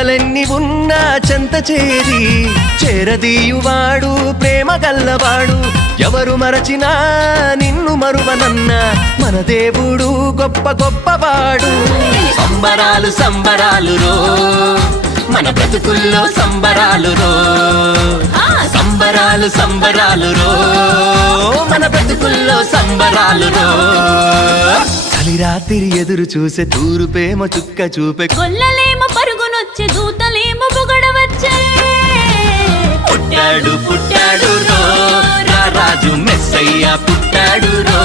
బాధలెన్ని ఉన్నా చెంత చేరి చేరదీయువాడు ప్రేమ గల్లవాడు. ఎవరు మరచినా నిన్ను మరువనన్న మన దేవుడు గొప్ప గొప్పవాడు. సంబరాలు సంబరాలు రో మన బ్రతుకుల్లో సంబరాలు రో, సంబరాలు సంబరాలు రో మన బ్రతుకుల్లో సంబరాలు రో. చలి రాత్రి ఎదురు చూసే తూరుపేమ చుక్క చూపే, కొల్లలేమో పరుగునొచ్చే దూతలేమో పొగడవచ్చే. పుట్టాడు పుట్టాడు రో రాజు మెస్సయ్య పుట్టాడు రో.